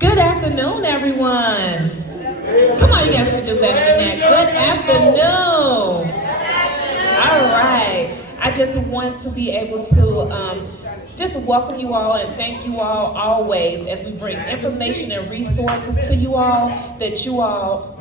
Good afternoon, everyone. Come on, you guys can do better than that. Good afternoon. All right. I just want to be able to just welcome you all and thank you all always as we bring information and resources to you all, that you all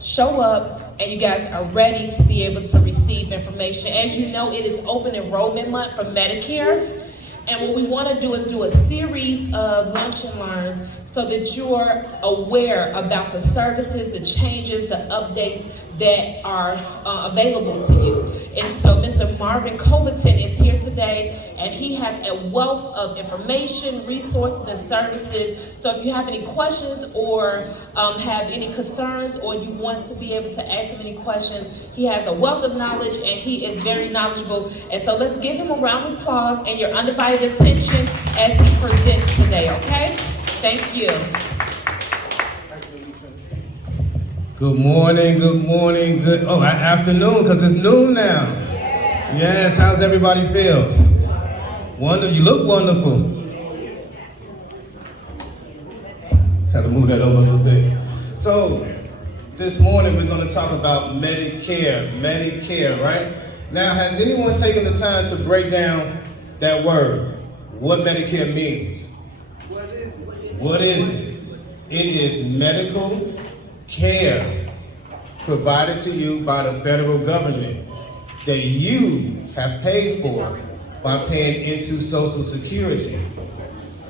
show up and you guys are ready to be able to receive information. As you know, it is open enrollment month for Medicare. And what we want to do is do a series of lunch and learns so that you're aware about the services, the changes, the updates that are available to you. And so Mr. Marvin Colleton is here today, and he has a wealth of information, resources, and services. So if you have any questions or have any concerns, or you want to be able to ask him any questions, he has a wealth of knowledge and he is very knowledgeable. And so let's give him a round of applause and your undivided attention as he presents today, okay? Thank you. Good morning, afternoon, because it's noon now. Yes, how's everybody feel? Wonderful, you look wonderful. Just have to move that over a little bit. So, this morning we're going to talk about Medicare, right? Now, has anyone taken the time to break down that word? What Medicare means? What is it? It is medical care provided to you by the federal government that you have paid for by paying into Social Security.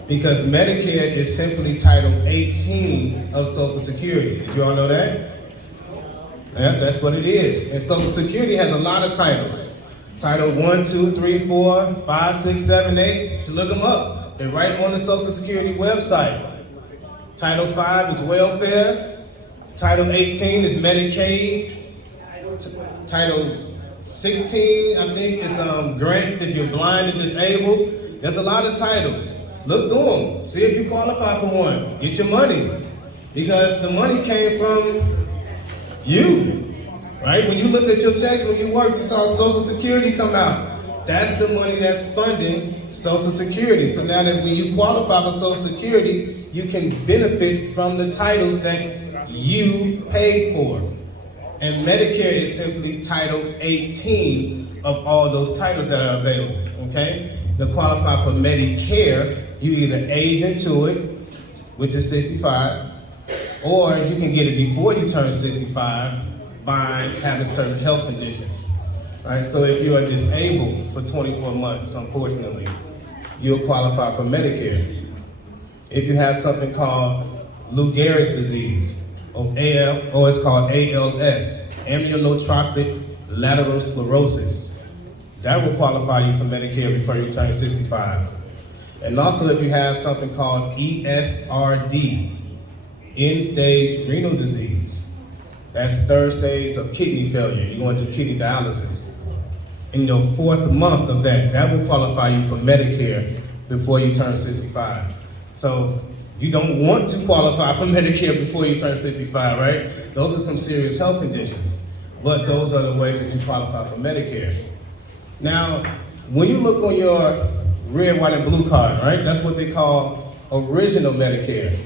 Because Medicare is simply Title 18 of Social Security. Did you all know that? Yeah, that's what it is. And Social Security has a lot of titles. Title 1, 2, 3, 4, 5, 6, 7, 8. So look them up. They're right on the Social Security website. Title 5 is welfare. Title 18 is Medicaid. Title 16, I think, is grants if you're blind and disabled. There's a lot of titles. Look through them. See if you qualify for one. Get your money. Because the money came from you, right? When you looked at your checks, when you worked, you saw Social Security come out. That's the money that's funding Social Security. So now that when you qualify for Social Security, you can benefit from the titles that you paid for. And Medicare is simply Title 18 of all those titles that are available, okay? To qualify for Medicare, you either age into it, which is 65, or you can get it before you turn 65 by having certain health conditions. All right, so if you are disabled for 24 months, unfortunately, you'll qualify for Medicare. If you have something called Lou Gehrig's disease, or it's called ALS, amyotrophic lateral sclerosis, that will qualify you for Medicare before you turn 65. And also if you have something called ESRD, end-stage renal disease, that's third stage of kidney failure, you want to do kidney dialysis. In your fourth month of that, that will qualify you for Medicare before you turn 65. So you don't want to qualify for Medicare before you turn 65, right? Those are some serious health conditions, but those are the ways that you qualify for Medicare. Now, when you look on your red, white, and blue card, right? That's what they call original Medicare.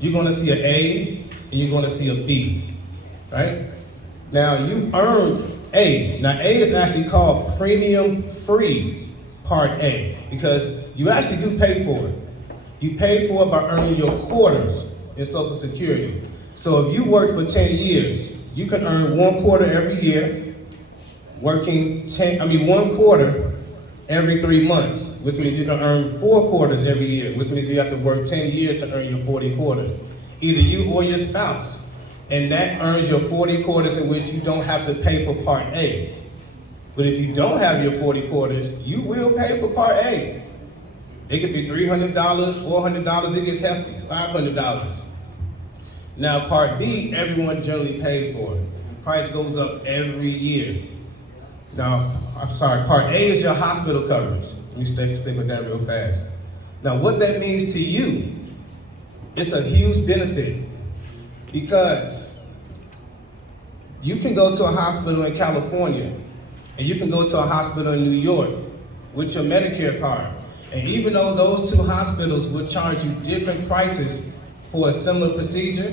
You're gonna see an A and you're gonna see a B, right? Now, you earned A. Now, A is actually called premium-free Part A because you actually do pay for it. You pay for it by earning your quarters in Social Security. So if you work for 10 years, you can earn 1 quarter every year, working 1 quarter every 3 months, which means you can earn 4 quarters every year, which means you have to work 10 years to earn your 40 quarters. Either you or your spouse And that earns your 40 quarters in which you don't have to pay for Part A. But if you don't have your 40 quarters, you will pay for Part A. It could be $300, $400, it gets hefty, $500. Now Part B, everyone generally pays for it. The price goes up every year. Now, I'm sorry, Part A is your hospital coverage. Let me stick with that real fast. Now what that means to you, it's a huge benefit because you can go to a hospital in California and you can go to a hospital in New York with your Medicare card. And even though those two hospitals will charge you different prices for a similar procedure,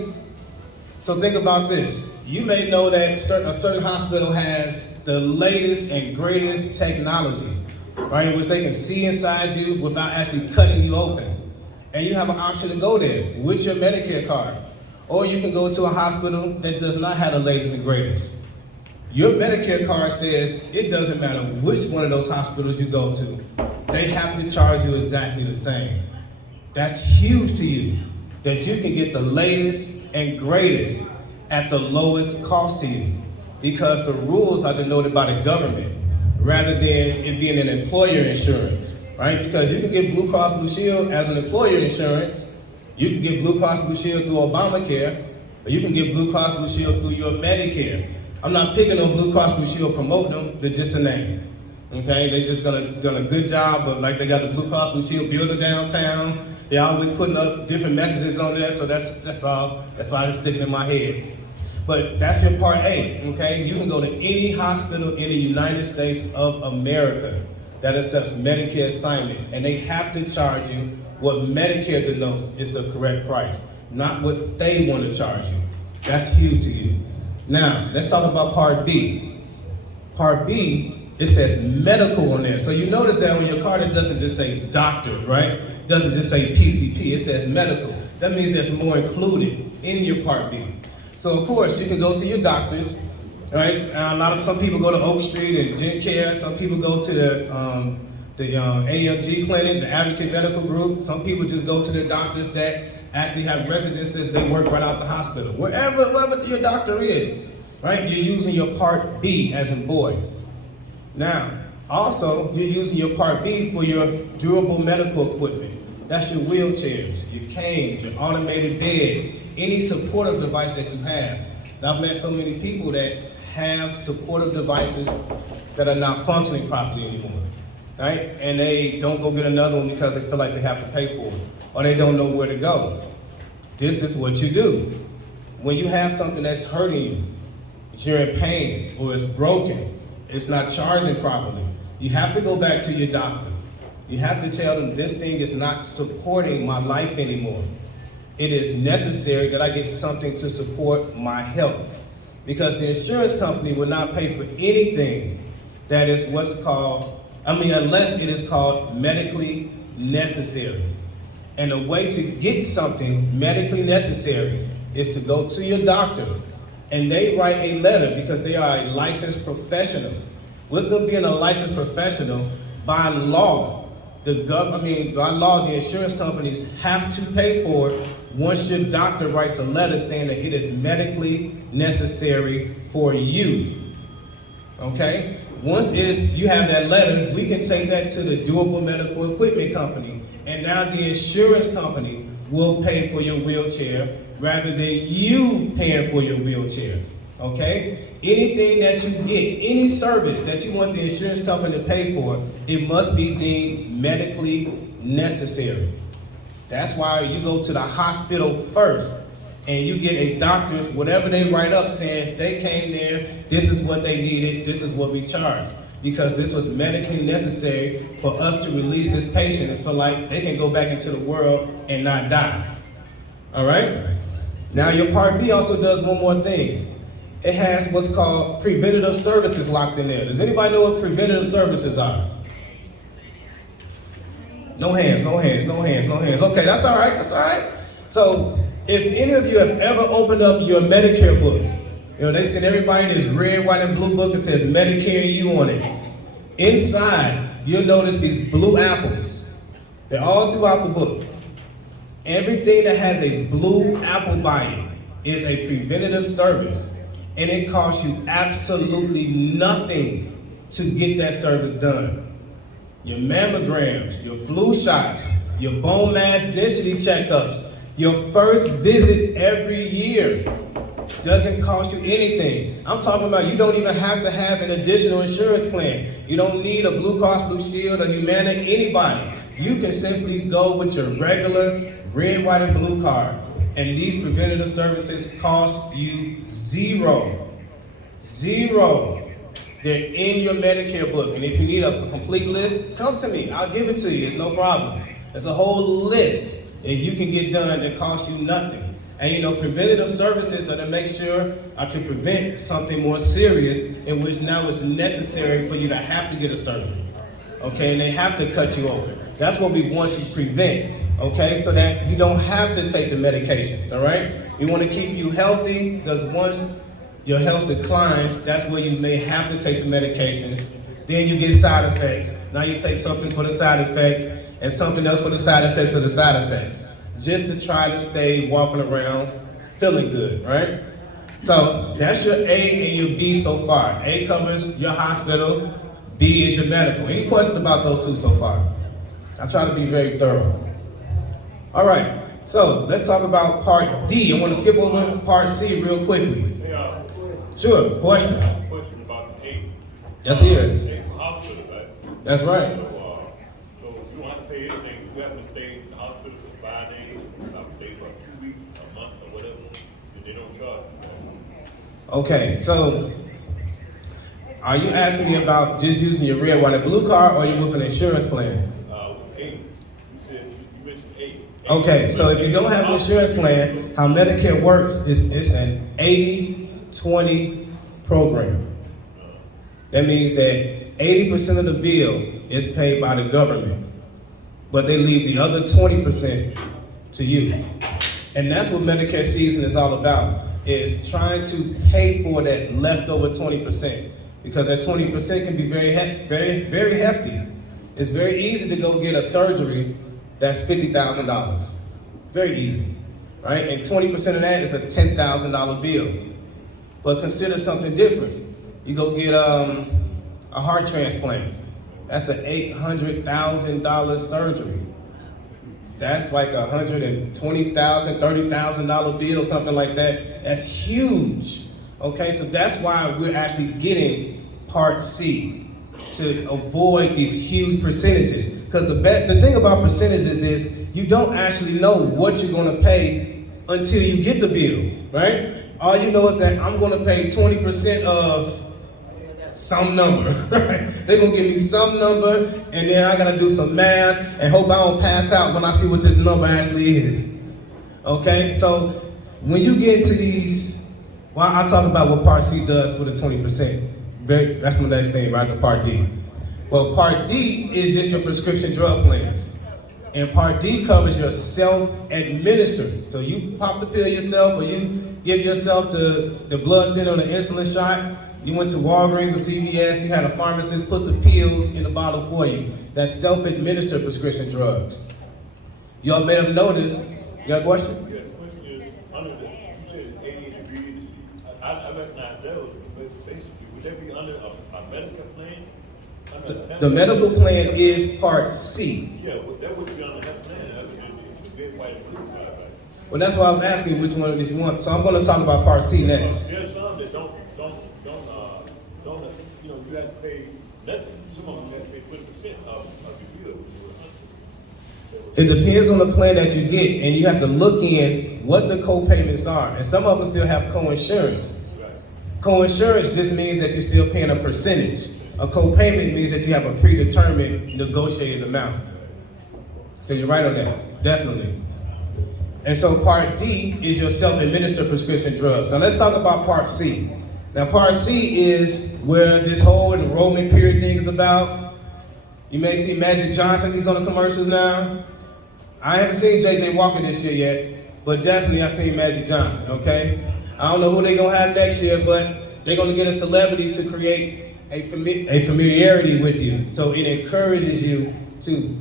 so think about this. You may know that a certain hospital has the latest and greatest technology, right, in which they can see inside you without actually cutting you open. And you have an option to go there with your Medicare card. Or you can go to a hospital that does not have the latest and greatest. Your Medicare card says it doesn't matter which one of those hospitals you go to, they have to charge you exactly the same. That's huge to you, that you can get the latest and greatest at the lowest cost to you, because the rules are denoted by the government rather than it being an employer insurance, right? Because you can get Blue Cross Blue Shield as an employer insurance, you can get Blue Cross Blue Shield through Obamacare, or you can get Blue Cross Blue Shield through your Medicare. I'm not picking on Blue Cross Blue Shield, promoting them, they're just a name. Okay, they just done a good job of, like, they got the Blue Cross Blue Shield building downtown. They always putting up different messages on there, so that's all. That's why it's sticking in my head. But that's your Part A, okay? You can go to any hospital in the United States of America that accepts Medicare assignment, and they have to charge you what Medicare denotes is the correct price, not what they want to charge you. That's huge to you. Now, let's talk about Part B. Part B, it says medical on there. So you notice that on your card, it doesn't just say doctor, right? It doesn't just say PCP, it says medical. That means there's more included in your Part B. So of course, you can go see your doctors, right? Some people go to Oak Street and Gen Care. Some people go to the AMG clinic, the Advocate Medical Group. Some people just go to the doctors that actually have residences. They work right out the hospital. Wherever your doctor is, right? You're using your Part B as in boy. Now, also, you're using your Part B for your durable medical equipment. That's your wheelchairs, your canes, your automated beds, any supportive device that you have. Now, I've met so many people that have supportive devices that are not functioning properly anymore, right? And they don't go get another one because they feel like they have to pay for it, or they don't know where to go. This is what you do. When you have something that's hurting you, you're in pain, or it's broken, it's not charging properly, you have to go back to your doctor. You have to tell them this thing is not supporting my life anymore. It is necessary that I get something to support my health, because the insurance company will not pay for anything that is unless it is called medically necessary. And the way to get something medically necessary is to go to your doctor, and they write a letter because they are a licensed professional. With them being a licensed professional, by law, the insurance companies have to pay for it once your doctor writes a letter saying that it is medically necessary for you. Okay? Once you have that letter, we can take that to the durable medical equipment company, and now the insurance company will pay for your wheelchair rather than you paying for your wheelchair. Okay? Anything that you get, any service that you want the insurance company to pay for, it must be deemed medically necessary. That's why you go to the hospital first and you get a doctor's, whatever they write up saying they came there, this is what they needed, this is what we charge. Because this was medically necessary for us to release this patient and feel like they can go back into the world and not die. All right? Now your Part B also does one more thing. It has what's called preventative services locked in there. Does anybody know what preventative services are? No hands, no hands, no hands, no hands. Okay, that's all right, that's all right. So if any of you have ever opened up your Medicare book, they send everybody this red, white, and blue book that says Medicare and you on it. Inside, you'll notice these blue apples. They're all throughout the book. Everything that has a blue apple by it is a preventative service, and it costs you absolutely nothing to get that service done. Your mammograms, your flu shots, your bone mass density checkups, your first visit every year doesn't cost you anything. I'm talking about you don't even have to have an additional insurance plan. You don't need a Blue Cross Blue Shield or Humana, anybody. You can simply go with your regular red, white, and blue card, and these preventative services cost you zero. Zero. They're in your Medicare book, and if you need a complete list, come to me. I'll give it to you. It's no problem. There's a whole list that you can get done that costs you nothing. And preventative services are to make sure to prevent something more serious, in which now it's necessary for you to have to get a surgery. Okay, and they have to cut you open. That's what we want to prevent. Okay, so that you don't have to take the medications. All right, we want to keep you healthy, because once your health declines, that's where you may have to take the medications. Then you get side effects. Now you take something for the side effects and something else for the side effects of the side effects, just to try to stay walking around feeling good, right? So that's your A and your B so far. A covers your hospital, B is your medical. Any questions about those two so far? I try to be very thorough. All right, so let's talk about part D. I want to skip over part C real quickly. Sure, question. Question about the A. Let's hear it. A for hospital, right? That's right. So you don't have to pay anything. You have to stay in the hospital for 5 days, stay for 2 weeks, a month, or whatever, and they don't charge you. Okay, so are you asking me about just using your red, white, and blue card, or are you with an insurance plan? A. You said you mentioned A. Okay, so if you don't have an insurance plan, how Medicare works is it's an 80-20 program. That means that 80% of the bill is paid by the government, but they leave the other 20% to you. And that's what Medicare season is all about, is trying to pay for that leftover 20%, because that 20% can be very hefty. It's very easy to go get a surgery that's $50,000. Very easy, right? And 20% of that is a $10,000 bill. But consider something different. You go get a heart transplant. That's an $800,000 surgery. That's like $120,000, $30,000 bill, something like that. That's huge. Okay, so that's why we're actually getting Part C, to avoid these huge percentages. Because the thing about percentages is you don't actually know what you're going to pay until you get the bill, right? All you know is that I'm going to pay 20% of some number, right? They're going to give me some number, and then I got to do some math and hope I don't pass out when I see what this number actually is. Okay, so when you get into these, well, I'll talk about what Part C does for the 20%. That's the next thing, right? The Part D. Well, Part D is just your prescription drug plans. And Part D covers your self-administered. So you pop the pill yourself, or you give yourself the blood thinner or the insulin shot. You went to Walgreens or CVS, you had a pharmacist put the pills in the bottle for you. That's self-administered prescription drugs. Y'all may have noticed. You got a question? Yeah, the question is, under the, you said A, the B, and the C. I recognize those, but basically, would that be under a medical plan? The medical plan is Part C. Yeah, that would be under that plan, other than the red, white, and blue card, right? Well, that's why I was asking which one did you want. So I'm going to talk about Part C next. There's some that don't, you have to pay nothing. Some of them have to pay 20% of your bill. It depends on the plan that you get, and you have to look in what the co-payments are. And some of them still have co-insurance. Right. Co-insurance just means that you're still paying a percentage. A co-payment means that you have a predetermined negotiated amount. So you're right on that, definitely. And so Part D is your self-administered prescription drugs. Now let's talk about Part C. Now Part C is where this whole enrollment period thing is about. You may see Magic Johnson, he's on the commercials now. I haven't seen JJ Walker this year yet, but definitely I've seen Magic Johnson, okay? I don't know who they're gonna have next year, but they're gonna get a celebrity to create a familiarity with you. So it encourages you to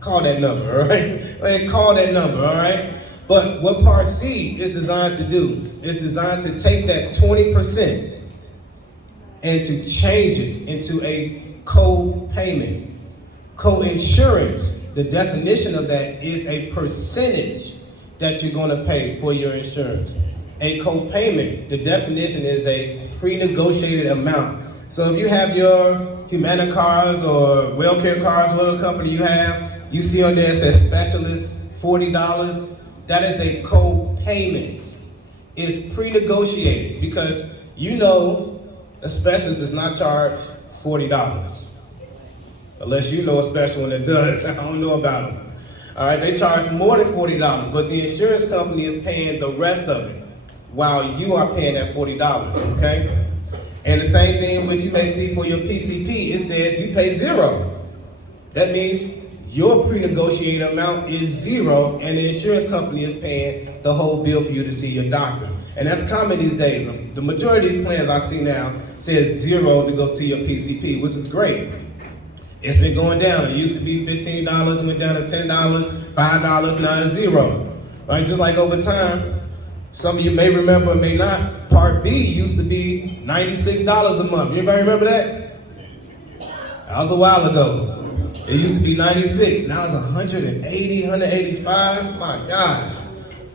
call that number, all right? Call that number, all right? But what Part C is designed to do is designed to take that 20% and to change it into a co-payment. Co-insurance, the definition of that is a percentage that you're going to pay for your insurance. A co-payment, the definition is a pre-negotiated amount. So if you have your Humana cards or WellCare cards, whatever company you have, you see on there it says specialist, $40. That is a co-payment. It's pre-negotiated because you know a specialist does not charge $40. Unless you know a special one that does. I don't know about them. All right, they charge more than $40, but the insurance company is paying the rest of it while you are paying that $40, okay? And the same thing which you may see for your PCP, it says you pay $0. That means your pre-negotiated amount is $0 and the insurance company is paying the whole bill for you to see your doctor. And that's common these days. The majority of these plans I see now says $0 to go see your PCP, which is great. It's been going down. It used to be $15, went down to $10, $5, now it's $0. Right? Just like over time, some of you may remember, may not, Part B used to be $96 a month. Anybody remember that? That was a while ago. It used to be 96, now it's 180, 185. My gosh.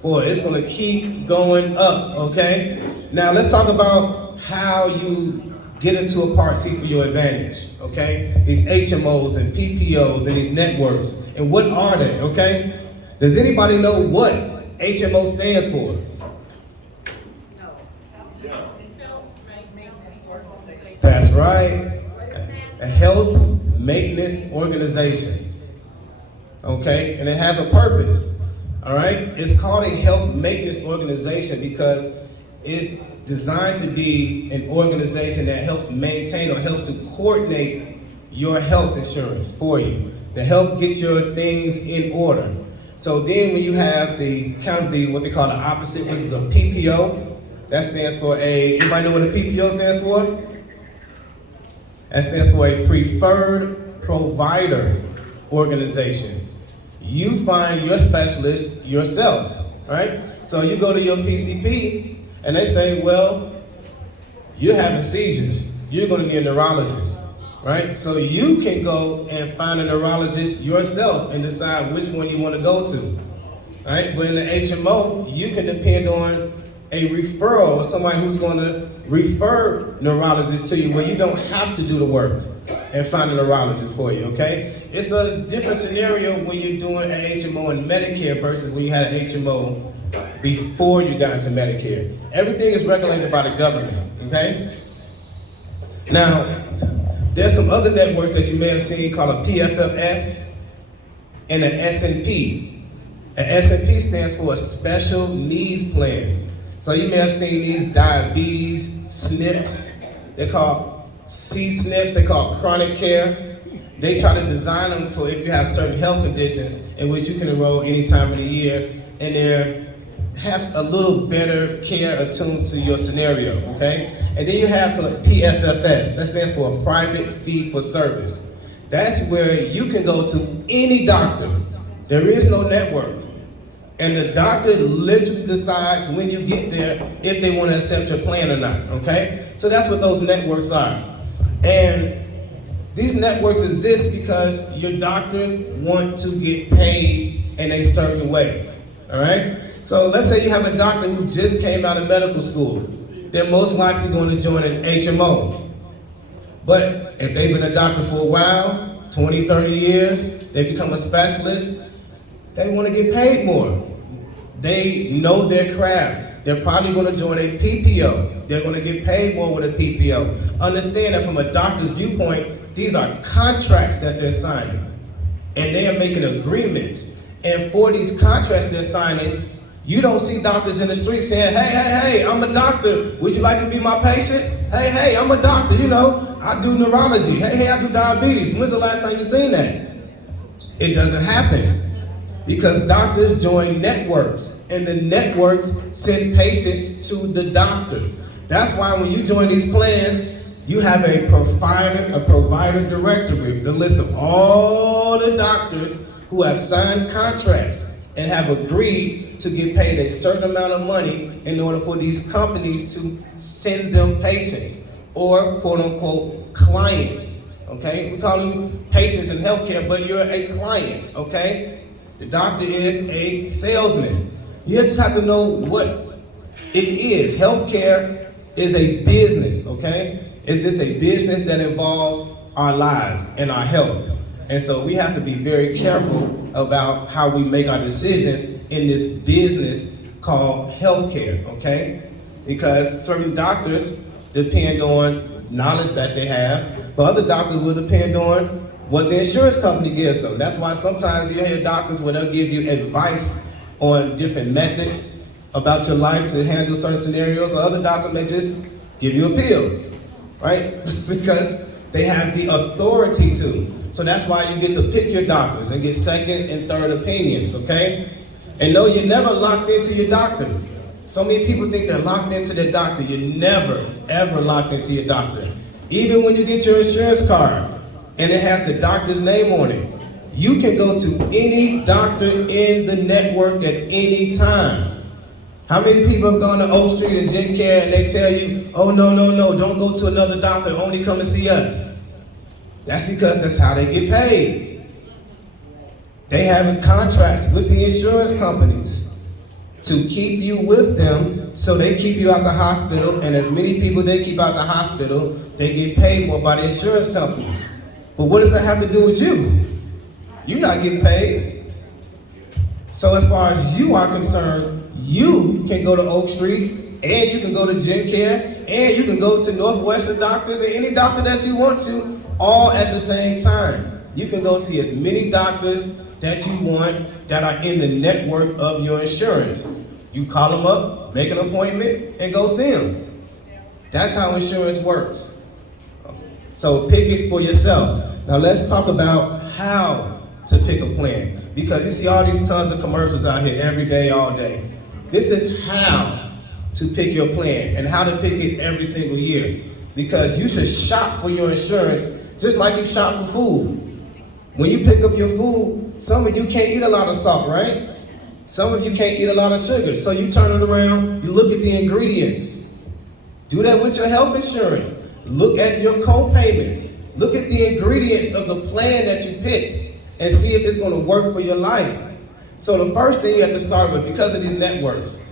Boy, it's gonna keep going up, okay? Now let's talk about how you get into a Part C for your advantage, okay? These HMOs and PPOs and these networks, and what are they, okay? Does anybody know what HMO stands for? That's right, a health maintenance organization, okay? And it has a purpose, all right? It's called a health maintenance organization because it's designed to be an organization that helps maintain or helps to coordinate your health insurance for you, to help get your things in order. So then when you have the kind of the, what they call the opposite, which is a PPO, that stands for anybody know what a PPO stands for? That stands for a preferred provider organization. You find your specialist yourself, right? So you go to your PCP and they say, well, you're having seizures. You're gonna need a neurologist, right? So you can go and find a neurologist yourself and decide which one you wanna go to, right? But in the HMO, you can depend on a referral or somebody who's gonna refer neurologists to you where you don't have to do the work and find a neurologist for you, okay? It's a different scenario when you're doing an HMO in Medicare versus when you had an HMO before you got into Medicare. Everything is regulated by the government, okay? Now, there's some other networks that you may have seen called a PFFS and an SNP. An SNP stands for a Special Needs Plan. So you may have seen these diabetes SNPs. They're called C-SNPs, they're called chronic care. They try to design them for if you have certain health conditions in which you can enroll any time of the year, and they have a little better care attuned to your scenario, okay? And then you have some PFFS, that stands for a private fee for service. That's where you can go to any doctor. There is no network. And the doctor literally decides when you get there if they want to accept your plan or not, okay? So that's what those networks are. And these networks exist because your doctors want to get paid in a certain way, all right? So let's say you have a doctor who just came out of medical school. They're most likely going to join an HMO. But if they've been a doctor for a while, 20, 30 years, they become a specialist, they want to get paid more. They know their craft. They're probably going to join a PPO. They're going to get paid more with a PPO. Understand that from a doctor's viewpoint, these are contracts that they're signing. And they are making agreements. And for these contracts they're signing, you don't see doctors in the street saying, hey, I'm a doctor. Would you like to be my patient? Hey, I'm a doctor, you know, I do neurology. Hey, I do diabetes. When's the last time you seen that? It doesn't happen because doctors join networks and the networks send patients to the doctors. That's why when you join these plans, you have a provider directory, the list of all the doctors who have signed contracts and have agreed need to get paid a certain amount of money in order for these companies to send them patients or quote unquote clients. Okay, we call them patients in healthcare, but you're a client. Okay, the doctor is a salesman. You just have to know what it is. Healthcare is a business. Okay, it's just a business that involves our lives and our health. And so we have to be very careful about how we make our decisions in this business called healthcare, okay? Because certain doctors depend on knowledge that they have, but other doctors will depend on what the insurance company gives them. That's why sometimes you hear doctors where they'll give you advice on different methods about your life to handle certain scenarios, or other doctors may just give you a pill, right? Because they have the authority to. So that's why you get to pick your doctors and get second and third opinions, okay? And no, you're never locked into your doctor. So many people think they're locked into their doctor. You're never, ever locked into your doctor. Even when you get your insurance card and it has the doctor's name on it, you can go to any doctor in the network at any time. How many people have gone to Oak Street and Medicare and they tell you, oh, no, don't go to another doctor, only come and see us? That's because that's how they get paid. They have contracts with the insurance companies to keep you with them, so they keep you out the hospital, and as many people they keep out the hospital, they get paid more by the insurance companies. But what does that have to do with you? You're not getting paid. So as far as you are concerned, you can go to Oak Street, and you can go to GenCare, and you can go to Northwestern doctors, and any doctor that you want to, all at the same time. You can go see as many doctors that you want that are in the network of your insurance. You call them up, make an appointment, and go see them. That's how insurance works. So pick it for yourself. Now let's talk about how to pick a plan. Because you see all these tons of commercials out here every day, all day. This is how to pick your plan and how to pick it every single year. Because you should shop for your insurance just like you shop for food. When you pick up your food, some of you can't eat a lot of salt, right? Some of you can't eat a lot of sugar. So you turn it around, you look at the ingredients. Do that with your health insurance. Look at your co-payments. Look at the ingredients of the plan that you picked and see if it's going to work for your life. So the first thing you have to start with, because of these networks,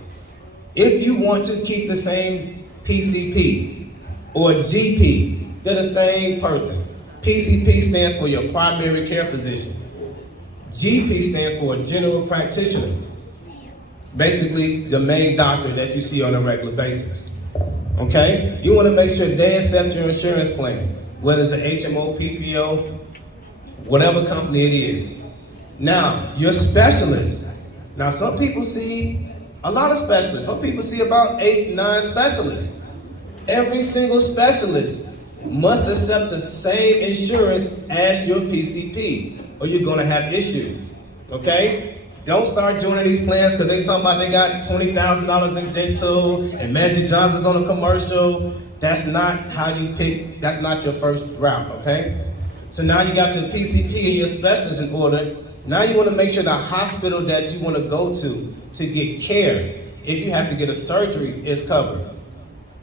if you want to keep the same PCP or GP, they're the same person. PCP stands for your primary care physician. GP stands for a general practitioner. Basically, the main doctor that you see on a regular basis. Okay? You want to make sure they accept your insurance plan, whether it's an HMO, PPO, whatever company it is. Now, your specialist. Now, some people see a lot of specialists. Some people see about 8, 9 specialists. Every single specialist must accept the same insurance as your PCP, or you're gonna have issues, okay? Don't start joining these plans because they talking about they got $20,000 in dental and Magic Johnson's on a commercial. That's not how you pick, that's not your first route, okay? So now you got your PCP and your specialist in order. Now you wanna make sure the hospital that you wanna go to get care, if you have to get a surgery, is covered.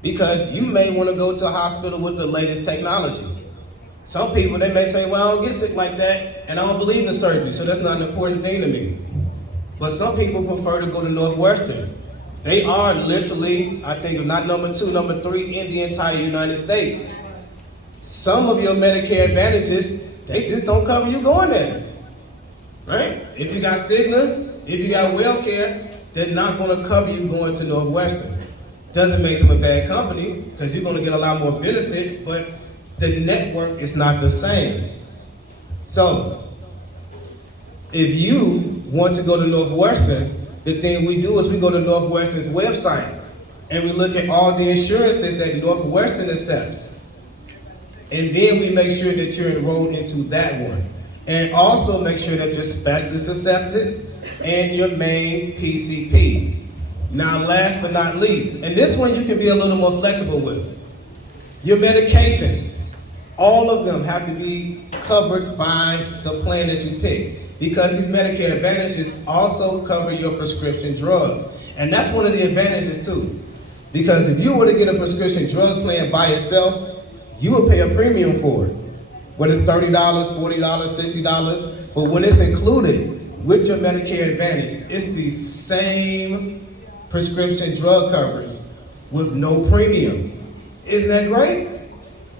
Because you may want to go to a hospital with the latest technology. Some people, they may say, well, I don't get sick like that, and I don't believe in surgery, so that's not an important thing to me. But some people prefer to go to Northwestern. They are literally, I think, if not number 2, number 3 in the entire United States. Some of your Medicare Advantages, they just don't cover you going there, right? If you got Cigna, if you got WellCare, they're not going to cover you going to Northwestern. Doesn't make them a bad company, because you're going to get a lot more benefits, but the network is not the same. So, if you want to go to Northwestern, the thing we do is we go to Northwestern's website, and we look at all the insurances that Northwestern accepts. And then we make sure that you're enrolled into that one. And also make sure that your specialist accepts it, and your main PCP. Now, last but not least, and this one you can be a little more flexible with, your medications. All of them have to be covered by the plan that you pick. because these Medicare Advantages also cover your prescription drugs. And that's one of the advantages too. Because if you were to get a prescription drug plan by itself, you would pay a premium for it. Whether it's $30, $40, $60, but when it's included with your Medicare Advantage, it's the same prescription drug coverage with no premium. Isn't that great?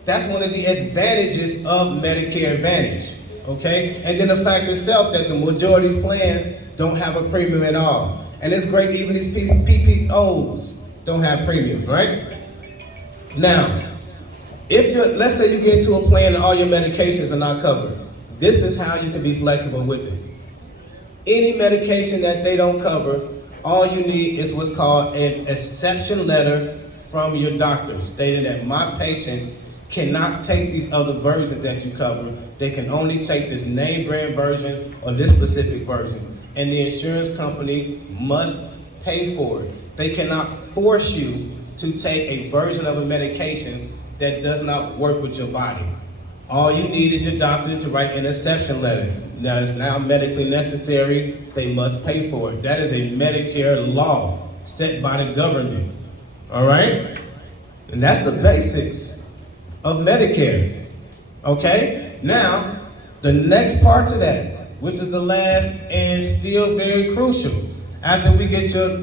That's one of the advantages of Medicare Advantage, okay? And then the fact itself that the majority of plans don't have a premium at all. And it's great even these PPOs don't have premiums, right? Now, let's say you get into a plan and all your medications are not covered. This is how you can be flexible with it. Any medication that they don't cover, all you need is what's called an exception letter from your doctor stating that my patient cannot take these other versions that you cover. They can only take this name brand version or this specific version. And the insurance company must pay for it. They cannot force you to take a version of a medication that does not work with your body. All you need is your doctor to write an exception letter. Now it's now medically necessary, they must pay for it. That is a Medicare law set by the government, all right? And that's the basics of Medicare, okay? Now, the next part to that, which is the last and still very crucial, after we get your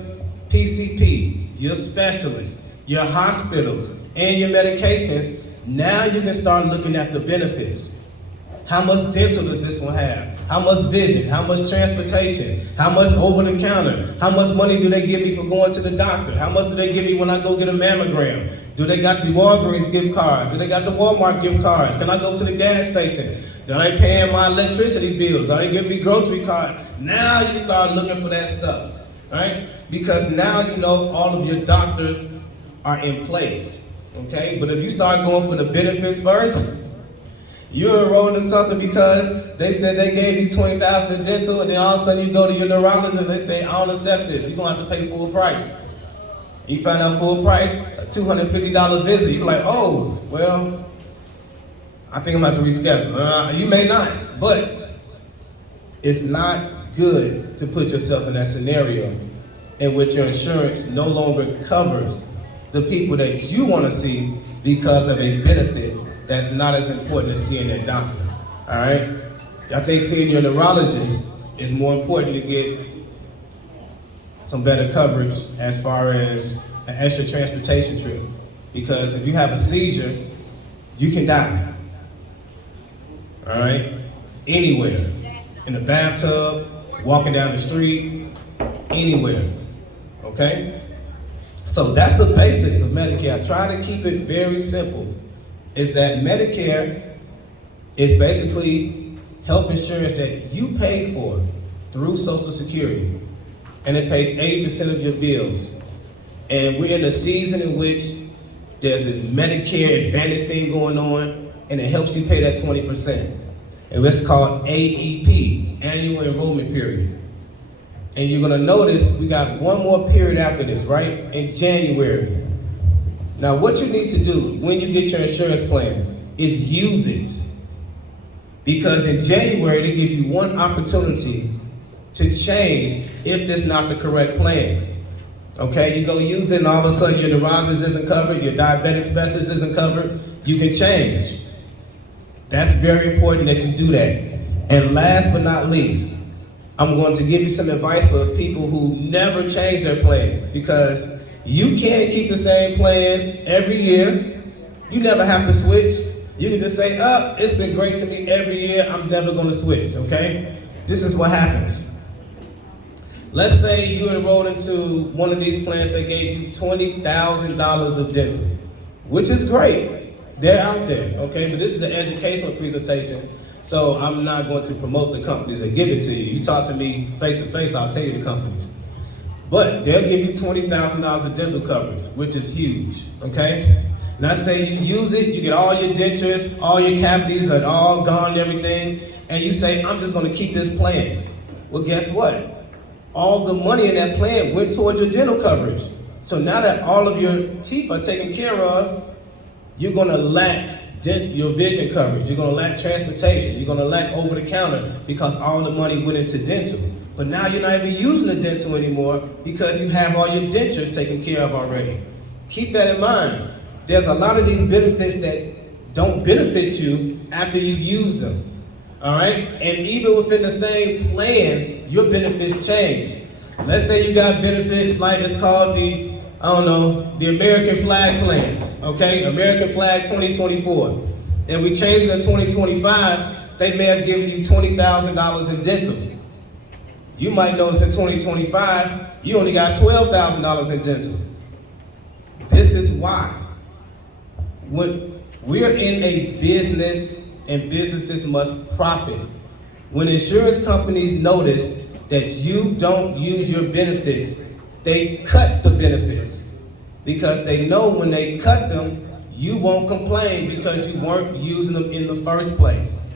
PCP, your specialists, your hospitals, and your medications, now you can start looking at the benefits. How much dental does this one have? How much vision? How much transportation? How much over the counter? How much money do they give me for going to the doctor? How much do they give me when I go get a mammogram? Do they got the Walgreens gift cards? Do they got the Walmart gift cards? Can I go to the gas station? Are they paying my electricity bills? Are they giving me grocery cards? Now you start looking for that stuff, right? Because now you know all of your doctors are in place, okay? But if you start going for the benefits first, you're enrolled in something because they said they gave you $20,000 in dental, and then all of a sudden you go to your neurologist and they say, I don't accept this. You're gonna have to pay full price. You find out full price, a $250 visit. You're like, oh, well, I think I'm gonna have to reschedule. You may not, but it's not good to put yourself in that scenario in which your insurance no longer covers the people that you wanna see because of a benefit that's not as important as seeing that doctor, all right? I think seeing your neurologist is more important to get some better coverage as far as an extra transportation trip. Because if you have a seizure, you can die, all right? Anywhere, in the bathtub, walking down the street, anywhere, okay? So that's the basics of Medicare. I try to keep it very simple. Is that Medicare is basically health insurance that you pay for through Social Security, and it pays 80% of your bills. And we're in a season in which there's this Medicare Advantage thing going on, and it helps you pay that 20%. And it's called AEP, Annual Enrollment Period. And you're gonna notice we got one more period after this, right? In January. Now, what you need to do when you get your insurance plan is use it. Because in January, they give you one opportunity to change if this is not the correct plan. Okay, you go use it and all of a sudden your neurologist isn't covered, your diabetic specialist isn't covered, you can change. That's very important that you do that. And last but not least, I'm going to give you some advice for people who never change their plans, because you can't keep the same plan every year. You never have to switch. You can just say, it's been great to me every year, I'm never gonna switch, okay? This is what happens. Let's say you enrolled into one of these plans that gave you $20,000 of dental, which is great. They're out there, okay? But this is an educational presentation, so I'm not going to promote the companies that give it to you. You talk to me face to face, I'll tell you the companies. But they'll give you $20,000 of dental coverage, which is huge, okay? Now say you use it, you get all your dentures, all your cavities are all gone and everything, and you say, I'm just gonna keep this plan. Well, guess what? All the money in that plan went towards your dental coverage. So now that all of your teeth are taken care of, you're gonna lack your vision coverage. You're gonna lack transportation. You're gonna lack over the counter because all the money went into dental. But now you're not even using the dental anymore because you have all your dentures taken care of already. Keep that in mind. There's a lot of these benefits that don't benefit you after you use them. All right? And even within the same plan, your benefits change. Let's say you got benefits like it's called the American Flag Plan. Okay? American Flag 2024. And we changed it to 2025, they may have given you $20,000 in dental. You might notice in 2025, you only got $12,000 in dental. This is why. When we're in a business and businesses must profit. When insurance companies notice that you don't use your benefits, they cut the benefits because they know when they cut them, you won't complain because you weren't using them in the first place.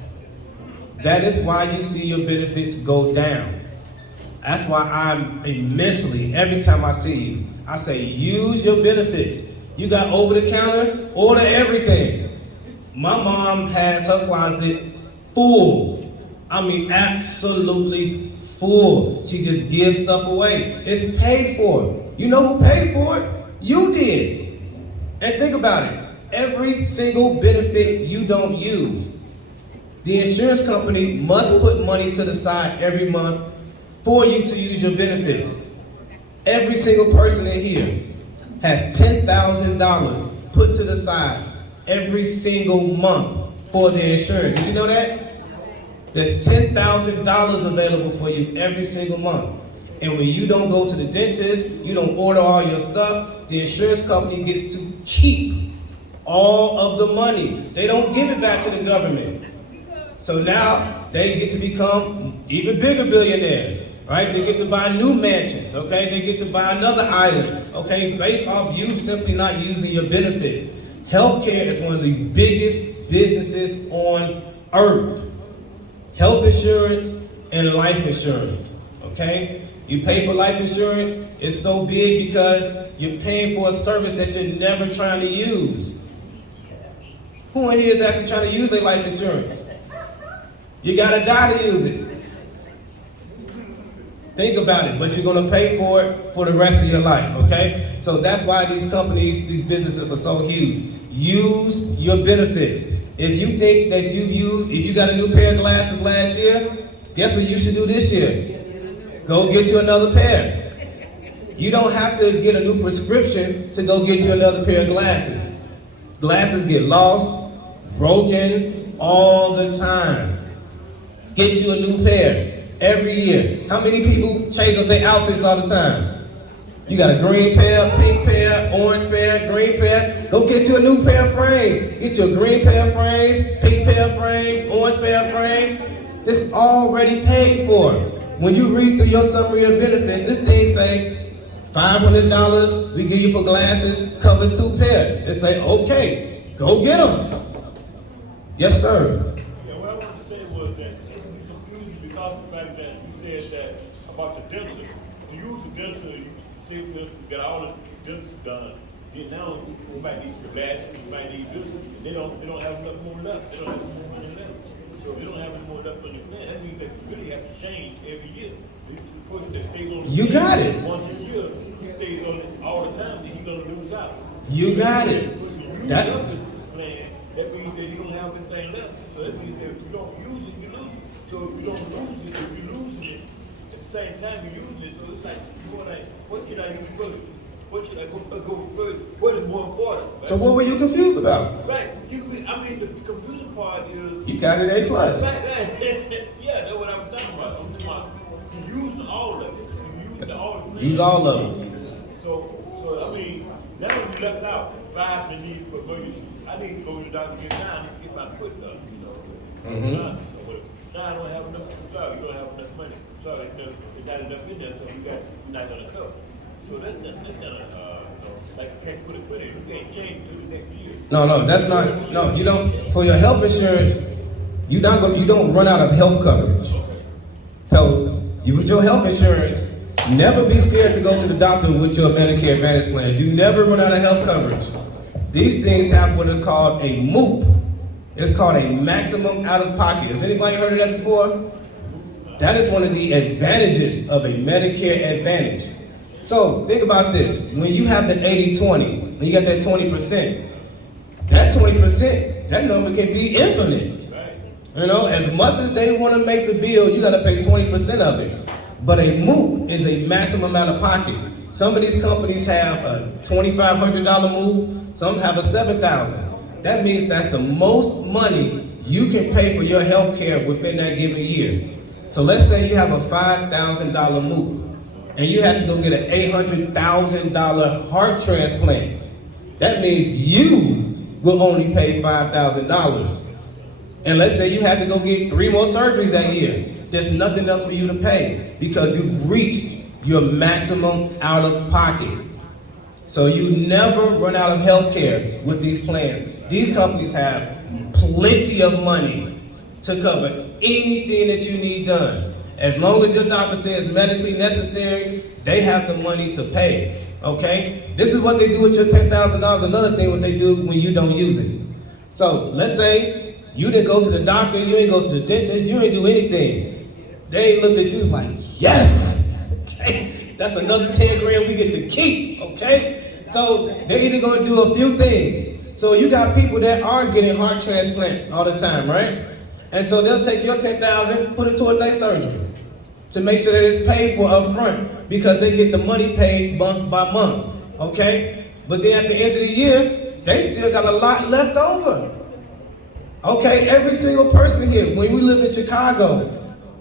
That is why you see your benefits go down. That's why I'm immensely, every time I see you, I say use your benefits. You got over the counter, order everything. My mom has her closet full. I mean, absolutely full. She just gives stuff away. It's paid for. You know who paid for it? You did. And think about it. Every single benefit you don't use, the insurance company must put money to the side every month for you to use your benefits. Every single person in here has $10,000 put to the side every single month for their insurance. Did you know that? There's $10,000 available for you every single month. And when you don't go to the dentist, you don't order all your stuff, the insurance company gets to keep all of the money. They don't give it back to the government. So now they get to become even bigger billionaires, right? They get to buy new mansions, okay? They get to buy another island, okay? Based off you simply not using your benefits. Healthcare is one of the biggest businesses on earth. Health insurance and life insurance, okay? You pay for life insurance, it's so big because you're paying for a service that you're never trying to use. Who in here is actually trying to use their life insurance? You gotta die to use it. Think about it, but you're gonna pay for it for the rest of your life, okay? So that's why these companies, these businesses are so huge. Use your benefits. If you think that if you got a new pair of glasses last year, guess what you should do this year? Go get you another pair. You don't have to get a new prescription to go get you another pair of glasses. Glasses get lost, broken all the time. Get you a new pair every year. How many people change up their outfits all the time? You got a green pair, pink pair, orange pair, green pair. Go get you a new pair of frames. Get you a green pair of frames, pink pair of frames, orange pair of frames. This is already paid for. When you read through your summary of benefits, this thing say $500 we give you for glasses, covers 2 pairs. They say, okay, go get them. Yes, sir. Yeah, what I wanted to say was that it's confusing because of the fact that you said that about the dental. To use the dental, you say for instance, you got all the dental done. Then now you might need some glasses, you might need this, and they don't have enough more left. They don't have more money left. So if they don't have any more left on your plan, that means that you really have to change every year. You got it. Once a year, he stays on it all the time, then he's gonna lose out. You got it. That plan, that means that you don't have anything left. So that means that if you don't use it, you lose it. So if you don't lose it, if you're losing it, at the same time you use it, so it's like, you know, like, what should I use first? What should I go first? What is more important? Right? So what were you confused about? Right. The confusing part is... You got it A+. Right. Yeah, that's what I'm talking about. I'm talking about you using all of it. You using all of it. Use all of them. So I mean, now when you left out, if I have to need for emergency, I need to go to the doctor and get down and get my foot done, you know. Now I don't have enough, I'm sorry, you don't have enough money. I'm sorry, there's not enough in there, so you're not gonna cover. So that's kind of, like a catch put it in. You can't change until the next year. No, that's not, no, you don't, for your health insurance, you don't run out of health coverage. Okay. So, with your health insurance, never be scared to go to the doctor with your Medicare Advantage plans. You never run out of health coverage. These things have what are called a MOOP, It's called a maximum out-of-pocket. Has anybody heard of that before? That is one of the advantages of a Medicare Advantage. So think about this. When you have the 80-20, and you got that 20%, that 20%, that number can be infinite. You know, as much as they want to make the bill, you got to pay 20% of it. But a MOOP is a maximum out of pocket. Some of these companies have a $2,500 MOOP, some have a $7,000. That means that's the most money you can pay for your health care within that given year. So let's say you have a $5,000 MOOP, and you have to go get an $800,000 heart transplant. That means you will only pay $5,000. And let's say you had to go get 3 more surgeries that year. There's nothing else for you to pay because you've reached your maximum out of pocket. So you never run out of health care with these plans. These companies have plenty of money to cover anything that you need done. As long as your doctor says medically necessary, they have the money to pay, okay? This is what they do with your $10,000. Another thing what they do when you don't use it. So let's say you didn't go to the doctor, you ain't go to the dentist, you ain't do anything. They ain't looked at you like, yes, okay? That's another 10 grand we get to keep, okay? So they're either gonna do a few things. So you got people that are getting heart transplants all the time, right? And so they'll take your $10,000, put it toward their surgery to make sure that it's paid for up front because they get the money paid month by month, okay? But then at the end of the year, they still got a lot left over. Okay, every single person here, when we live in Chicago,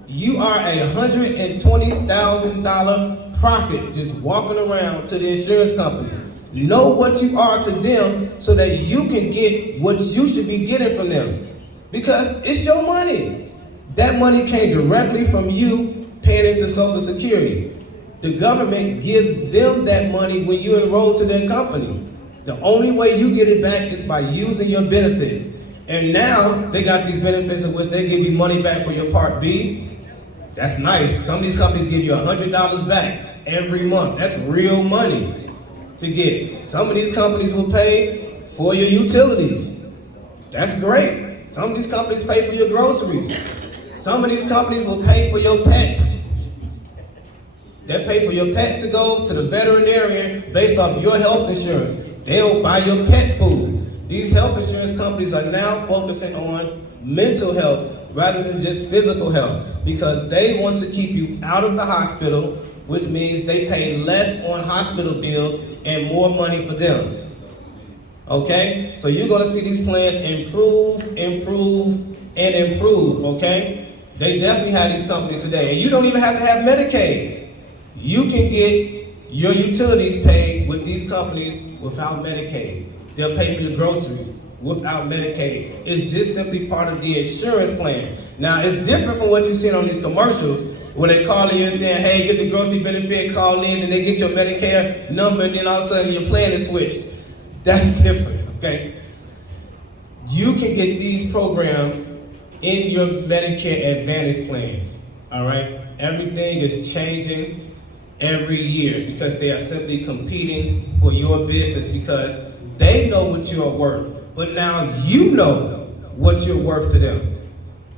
you are a $120,000 profit just walking around to the insurance companies. Know what you are to them so that you can get what you should be getting from them. Because it's your money. That money came directly from you paying into Social Security. The government gives them that money when you enroll to their company. The only way you get it back is by using your benefits. And now they got these benefits in which they give you money back for your Part B. That's nice. Some of these companies give you $100 back every month. That's real money to get. Some of these companies will pay for your utilities. That's great. Some of these companies pay for your groceries. Some of these companies will pay for your pets. They pay for your pets to go to the veterinarian based off your health insurance. They'll buy your pet food. These health insurance companies are now focusing on mental health rather than just physical health because they want to keep you out of the hospital, which means they pay less on hospital bills and more money for them. Okay? So you're going to see these plans improve, and improve, okay? They definitely have these companies today. And you don't even have to have Medicaid. You can get your utilities paid with these companies without Medicaid. They'll pay for your groceries without Medicaid. It's just simply part of the insurance plan. Now, it's different from what you see on these commercials where they call in and saying, hey, get the grocery benefit, call in, and they get your Medicare number, and then all of a sudden your plan is switched. That's different, okay? You can get these programs in your Medicare Advantage plans, all right? Everything is changing every year because they are simply competing for your business because they know what you are worth, but now you know what you're worth to them.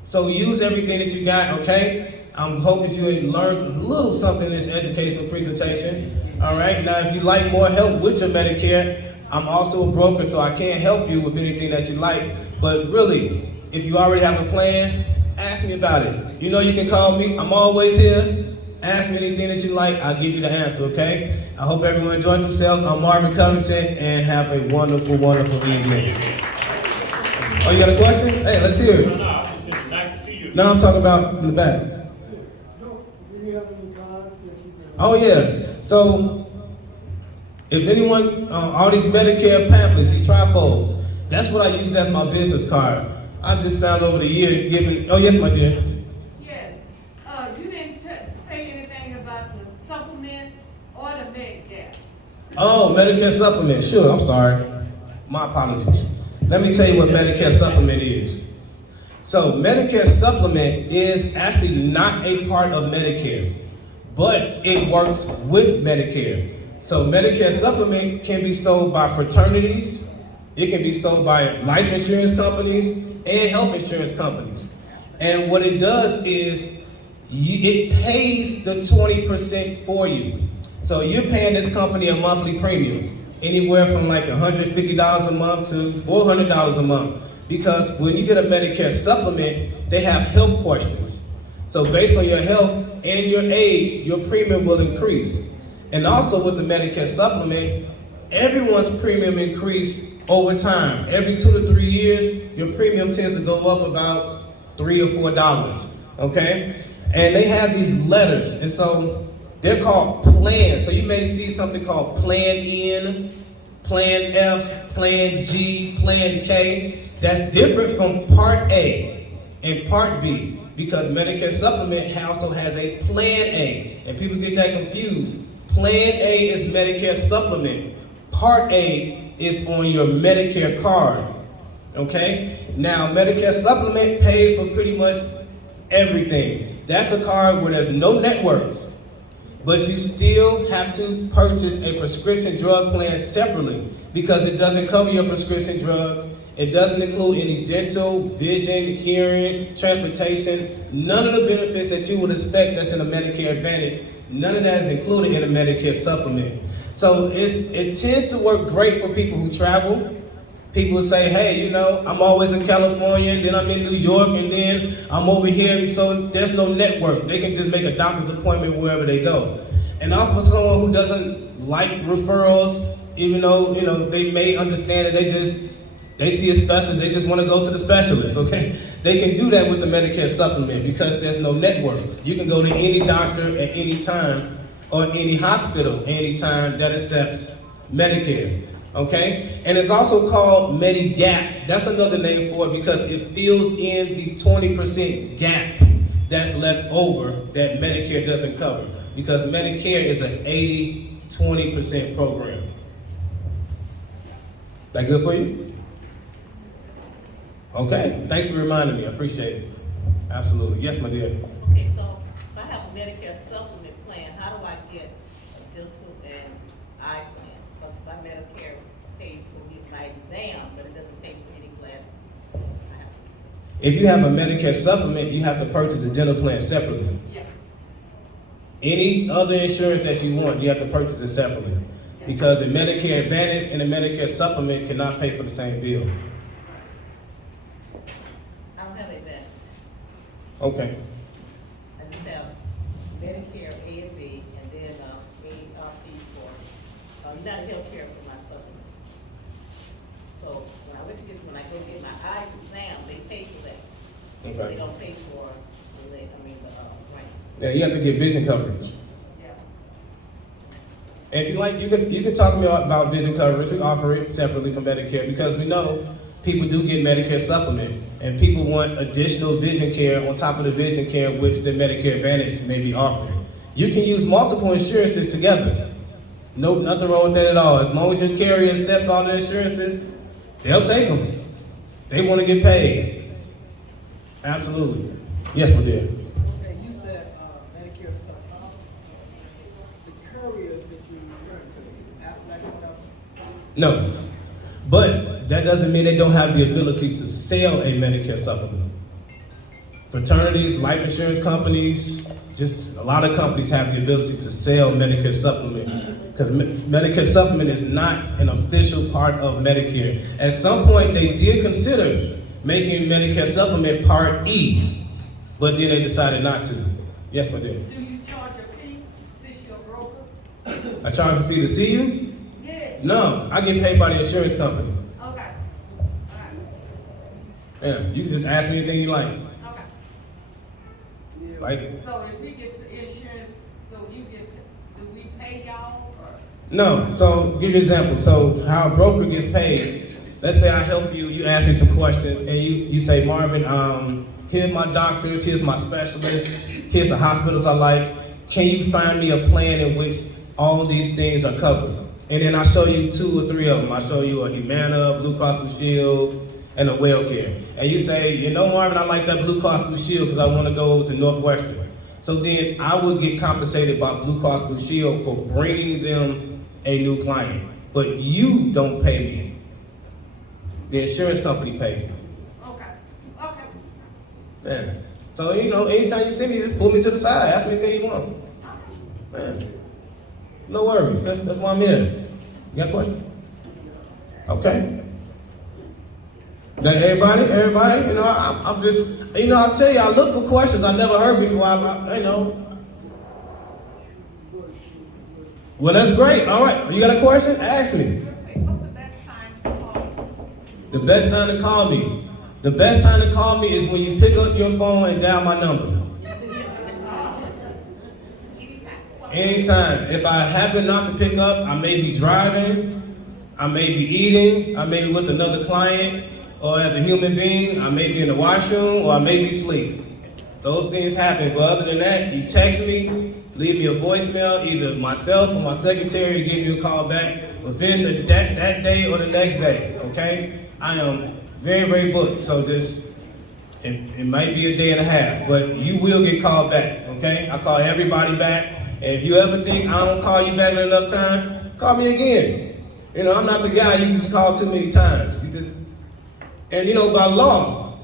So use everything that you got, okay? I'm hoping you learned a little something in this educational presentation, all right? Now, if you'd like more help with your Medicare, I'm also a broker, so I can't help you with anything that you like, but really, if you already have a plan, ask me about it. You know you can call me, I'm always here. Ask me anything that you like, I'll give you the answer, okay? I hope everyone enjoyed themselves. I'm Marvin Covington, and have a wonderful, wonderful evening. Oh, you got a question? Hey, let's hear it. No, I'm talking about in the back. Oh, yeah. So, if anyone, all these Medicare pamphlets, these trifolds, that's what I use as my business card. I just found over the year giving, oh, yes, my dear. Oh, Medicare supplement, sure, I'm sorry. My apologies. Let me tell you what Medicare supplement is. So Medicare supplement is actually not a part of Medicare, but it works with Medicare. So Medicare supplement can be sold by fraternities, It can be sold by life insurance companies and health insurance companies. And what it does is it pays the 20% for you. So you're paying this company a monthly premium, anywhere from like $150 a month to $400 a month. Because when you get a Medicare supplement, they have health questions. So based on your health and your age, your premium will increase. And also with the Medicare supplement, everyone's premium increase over time. Every 2 to 3 years, your premium tends to go up about $3 or $4, okay? And they have these letters, and so they're called plans. So you may see something called Plan N, Plan F, Plan G, Plan K. That's different from Part A and Part B, because Medicare Supplement also has a Plan A, and people get that confused. Plan A is Medicare Supplement. Part A is on your Medicare card, okay? Now, Medicare Supplement pays for pretty much everything. That's a card where there's no networks, but you still have to purchase a prescription drug plan separately because it doesn't cover your prescription drugs. It doesn't include any dental, vision, hearing, transportation, none of the benefits that you would expect that's in a Medicare Advantage. None of that is included in a Medicare Supplement. So it tends to work great for people who travel. People say, hey, you know, I'm always in California, then I'm in New York, and then I'm over here, so there's no network. They can just make a doctor's appointment wherever they go. And also for someone who doesn't like referrals, even though, you know, they may understand that they see a specialist, they just want to go to the specialist, okay? They can do that with the Medicare Supplement because there's no networks. You can go to any doctor at any time or any hospital anytime that accepts Medicare. Okay? And it's also called Medigap. That's another name for it because it fills in the 20% gap that's left over that Medicare doesn't cover. Because Medicare is an 80-20% program. That good for you? Okay. Thanks for reminding me. I appreciate it. Absolutely. Yes, my dear. Okay, so if I have a Medicare supplement plan, how do I get a dental and eye plan? Because my Medicare pays for my exam, but it doesn't pay for any glasses. If you have a Medicare supplement, you have to purchase a dental plan separately. Yeah. Any other insurance that you want, you have to purchase it separately. Because the Medicare Advantage and the Medicare supplement cannot pay for the same bill. I don't have Advantage. Okay. I just have Medicare A and B, and then ARP for United Healthcare for my supplement. So when I go get my eye exam, they pay for that. Okay. They don't pay for the grant. Yeah, you have to get vision coverage. Yeah. And if you like, you can talk to me about vision coverage. We offer it separately from Medicare because we know people do get Medicare supplement, and people want additional vision care on top of the vision care which the Medicare Advantage may be offering. You can use multiple insurances together. Nope, nothing wrong with that at all. As long as your carrier accepts all the insurances, they'll take them. They want to get paid. Absolutely. Yes, my dear. Okay, you said Medicare supplement. The couriers that you refer to, Aflac or whatever? No. But that doesn't mean they don't have the ability to sell a Medicare supplement. Fraternities, life insurance companies, just a lot of companies have the ability to sell Medicare supplement because Medicare supplement is not an official part of Medicare. At some point, they did consider making Medicare supplement Part E, but then they decided not to. Yes, my dear. Do you charge a fee since you're a broker? I charge a fee to see you? Yeah. No, I get paid by the insurance company. Okay. All right. Yeah, you can just ask me anything you like. Okay. Like, So if we get the insurance, so you get, do we pay y'all or? no, so give you an example. So how a broker gets paid, let's say I help you, you ask me some questions, and you say, Marvin, here's my doctors, here's my specialists, here's the hospitals I like. Can you find me a plan in which all these things are covered? And then I show you 2 or 3 of them. I show you a Humana, Blue Cross Blue Shield, and a WellCare. And you say, you know, Marvin, I like that Blue Cross Blue Shield because I want to go to Northwestern. So then I would get compensated by Blue Cross Blue Shield for bringing them a new client. But you don't pay me. The insurance company pays me. Yeah. So, you know, anytime you see me, just pull me to the side. Ask me anything you want. Man. No worries. That's why I'm here. You got a question? Okay. That everybody, you know, I'm just, you know, I'll tell you, I look for questions I never heard before. You know. Well, that's great. All right. You got a question? Ask me. What's the best time to call? The best time to call me. The best time to call me is when you pick up your phone and dial my number. Anytime. If I happen not to pick up, I may be driving, I may be eating, I may be with another client, or as a human being, I may be in the washroom, or I may be asleep. Those things happen, but other than that, you text me, leave me a voicemail, either myself or my secretary give you a call back within that day or the next day, okay? I am very, very booked, so just, it might be a day and a half, but you will get called back, okay? I call everybody back, and if you ever think I don't call you back in enough time, call me again. You know, I'm not the guy you can call too many times. You just, and you know, by law,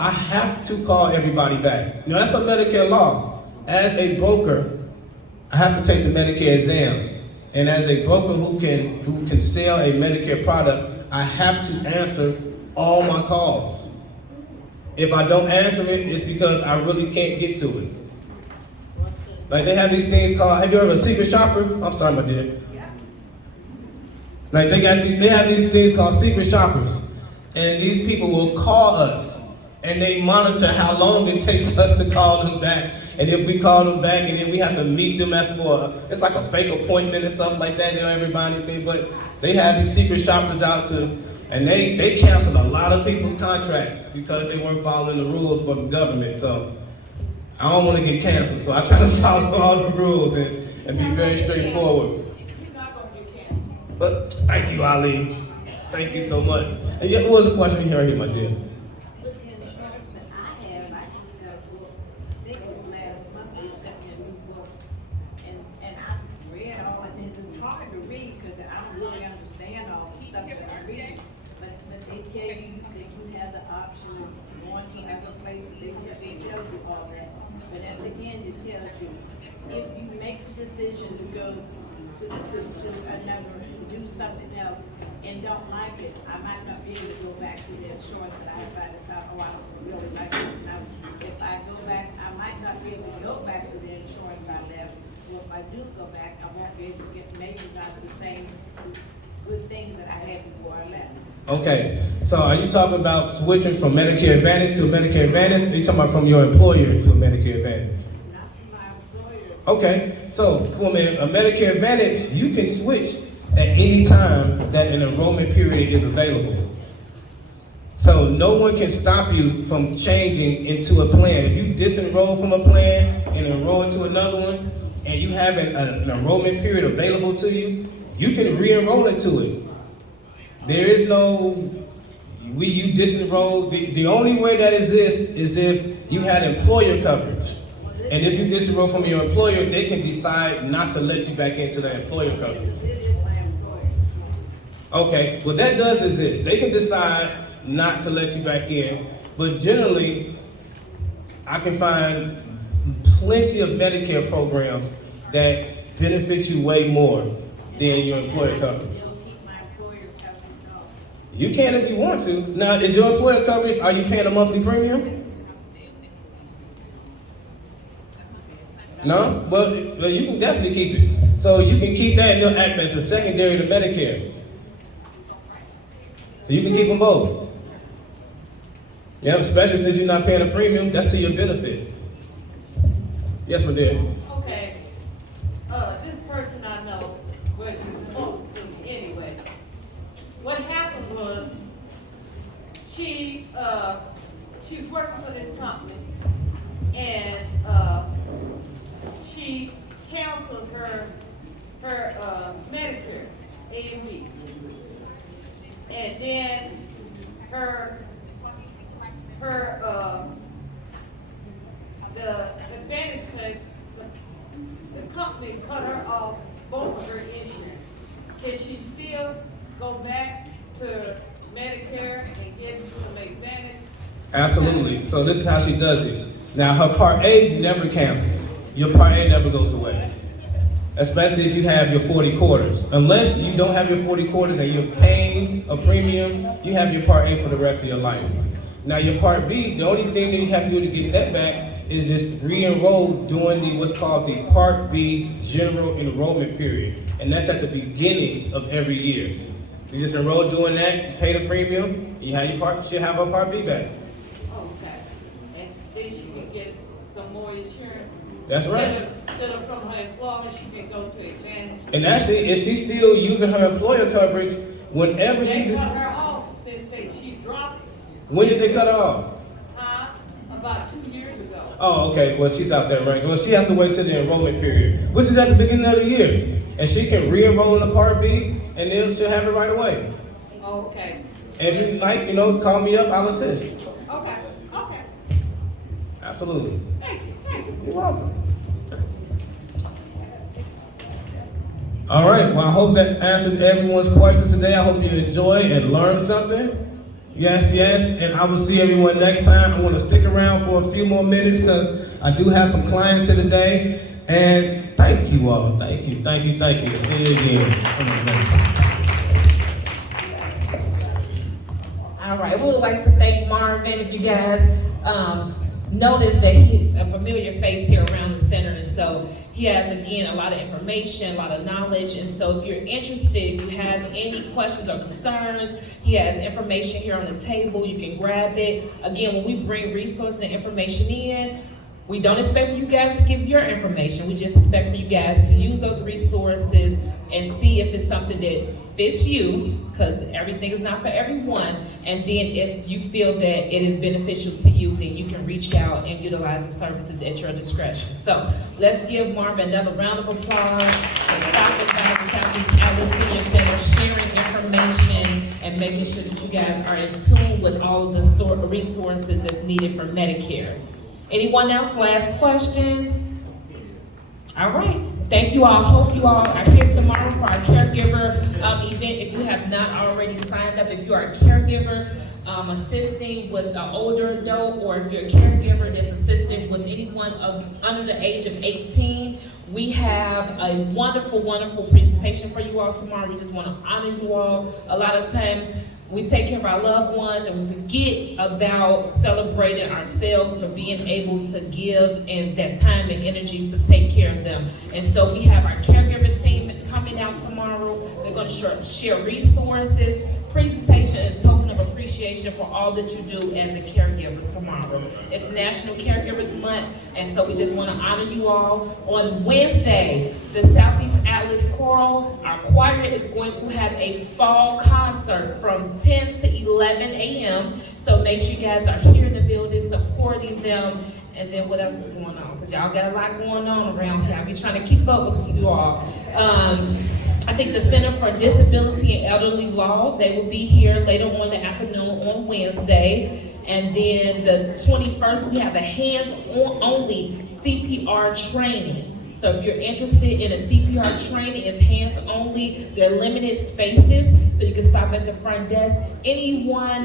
I have to call everybody back. You know, that's a Medicare law. As a broker, I have to take the Medicare exam. And as a broker who can sell a Medicare product, I have to answer all my calls. If I don't answer it, it's because I really can't get to it. Like they have these things called, have you heard of a secret shopper? I'm sorry, my dear. Like they have these things called secret shoppers. And these people will call us and they monitor how long it takes us to call them back. And if we call them back and then we have to meet them as for, it's like a fake appointment and stuff like that, they don't ever buy anything, but they have these secret shoppers out to, and they canceled a lot of people's contracts because they weren't following the rules from the government. So I don't want to get canceled, so I try to follow all the rules and be very straightforward. You're not going to get canceled. But thank you, Ali. Thank you so much. And yet, what was the question here, my dear? With the insurance that I have, I just got a book, I think it was last month, they sent me a new book. And I read all of it, it's hard to read because I don't really understand all the stuff that I read. But they tell you that you have the option of going to other places, they tell you all that. But at the end, it tells you, if you make the decision to go to another, do something else, and don't like it, I might not be able to go back to the insurance that I decide, oh, I don't really like this. Now, if I go back, I might not be able to go back to the insurance I left. Or if I do go back, I won't be able to get maybe not the same good things that I had before I left. Okay, so are you talking about switching from Medicare Advantage to a Medicare Advantage? Or are you talking about from your employer to a Medicare Advantage? Not from my employer. Okay, so for a Medicare Advantage, you can switch at any time that an enrollment period is available. So no one can stop you from changing into a plan. If you disenroll from a plan and enroll into another one, and you have an enrollment period available to you, you can re-enroll into it. There is no, you disenroll. The only way that exists is if you had employer coverage. And if you disenroll from your employer, they can decide not to let you back into the employer coverage. It is my employer. Okay, well that does exist. They can decide not to let you back in, but generally, I can find plenty of Medicare programs that benefit you way more than your employer coverage. They'll keep my employer covered off. You can if you want to. Now, is your employer coverage, are you paying a monthly premium? No? Well, you can definitely keep it. So you can keep that and they'll act as a secondary to Medicare. So you can keep them both. Yeah, especially since you're not paying a premium, that's to your benefit. Yes, my dear. Okay, this person I know, where she's supposed to be anyway. What happened was, she's working for this company, and, she canceled her Medicare A&B. And then the advantage place, the company cut her off both of her insurance. Can she still go back to Medicare and get some advantage? Absolutely. So this is how she does it. Now her Part A never cancels. Your Part A never goes away. Especially if you have your 40 quarters. Unless you don't have your 40 quarters and you're paying a premium, you have your Part A for the rest of your life. Now your Part B, the only thing that you have to do to get that back is just re-enroll during the what's called the Part B general enrollment period. And that's at the beginning of every year. You just enroll doing that, you pay the premium, you have she'll have her Part B back. Okay. And then she can get some more insurance? That's right. Instead of from her employer, she can go to advantage? And actually, if she's still using her employer coverage, whenever They she... cut her off since she dropped it. When did they cut her off? About 2 years ago. Oh, okay. Well, she's out there, right? Well, she has to wait till the enrollment period, which is at the beginning of the year. And she can re-enroll in the Part B, and then she'll have it right away. Oh, okay. And if you like, call me up, I'll assist. Okay. Okay. Absolutely. Thank you. Thank you. You're welcome. All right. Well, I hope that answered everyone's questions today. I hope you enjoyed and learned something. Yes, yes. And I will see everyone next time. I want to stick around for a few more minutes because I do have some clients here today. And thank you all. Thank you. Thank you. Thank you. See you again. All right, we would like to thank Marvin. If you guys notice that he's a familiar face here around the center, and so he has, again, a lot of information, a lot of knowledge, and so if you're interested, if you have any questions or concerns, he has information here on the table, you can grab it. Again, when we bring resources and information in, we don't expect for you guys to give your information, we just expect for you guys to use those resources and see if it's something that fits you, because everything is not for everyone, and then if you feel that it is beneficial to you, then you can reach out and utilize the services at your discretion. So let's give Marvin another round of applause for stopping by the Southeast Atlas Senior Center, sharing information, and making sure that you guys are in tune with all the sort of resources that's needed for Medicare. Anyone else? Last questions? All right. Thank you all. Hope you all are here tomorrow for our caregiver event. If you have not already signed up, if you are a caregiver assisting with an older adult, or if you're a caregiver that's assisting with anyone under the age of 18, we have a wonderful, wonderful presentation for you all tomorrow. We just want to honor you all. A lot of times we take care of our loved ones and we forget about celebrating ourselves for being able to give and that time and energy to take care of them. And so we have our caregiver team coming out tomorrow. They're going to share resources, presentation, and token of appreciation for all that you do as a caregiver tomorrow. It's National Caregivers Month, and so we just want to honor you all. On Wednesday, the Southeast Atlas Choral, our choir is going to have a fall concert from 10 to 11 a.m. So make sure you guys are here in the building supporting them. And then what else is going on? Because y'all got a lot going on around here. I'll be trying to keep up with you all. I think the Center for Disability and Elderly Law, they will be here later on in the afternoon on Wednesday. And then the 21st, we have a hands-only CPR training. So if you're interested in a CPR training, it's hands-only. There are limited spaces, so you can stop at the front desk. Anyone,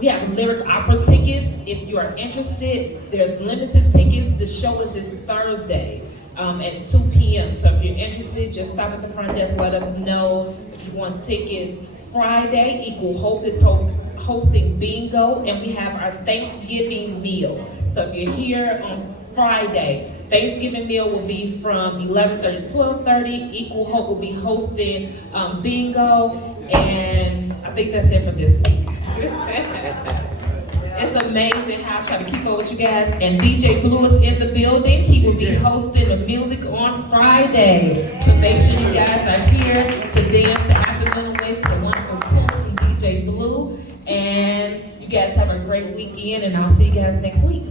we have lyric opera tickets. If you are interested, there's limited tickets. The show is this Thursday at 2 p.m. So if you're interested, just stop at the front desk, let us know if you want tickets. Friday, Equal Hope is hosting bingo, and we have our Thanksgiving meal. So if you're here on Friday, Thanksgiving meal will be from 11:30 to 12:30. Equal Hope will be hosting bingo, and I think that's it for this week. It's amazing how I try to keep up with you guys. And DJ Blue is in the building. He will be hosting the music on Friday. So make sure you guys are here to dance the afternoon away to the wonderful tunes from DJ Blue. And you guys have a great weekend, and I'll see you guys next week.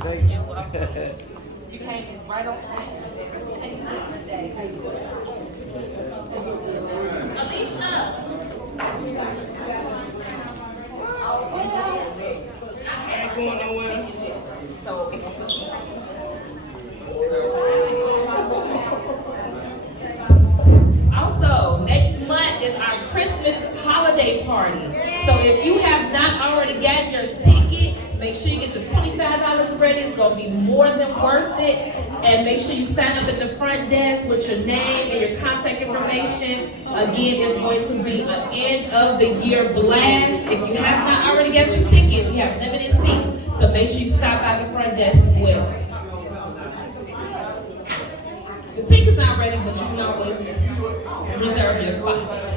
Thank you. You're welcome. You came in right on time. Alicia! I ain't going nowhere. So So if you have not already gotten your ticket, make sure you get your $25 ready. It's gonna be more than worth it. And make sure you sign up at the front desk with your name and your contact information. Again, it's going to be an end of the year blast. If you have not already got your ticket, we have limited seats. So make sure you stop by the front desk as well. The ticket's not ready, but you can always reserve your spot.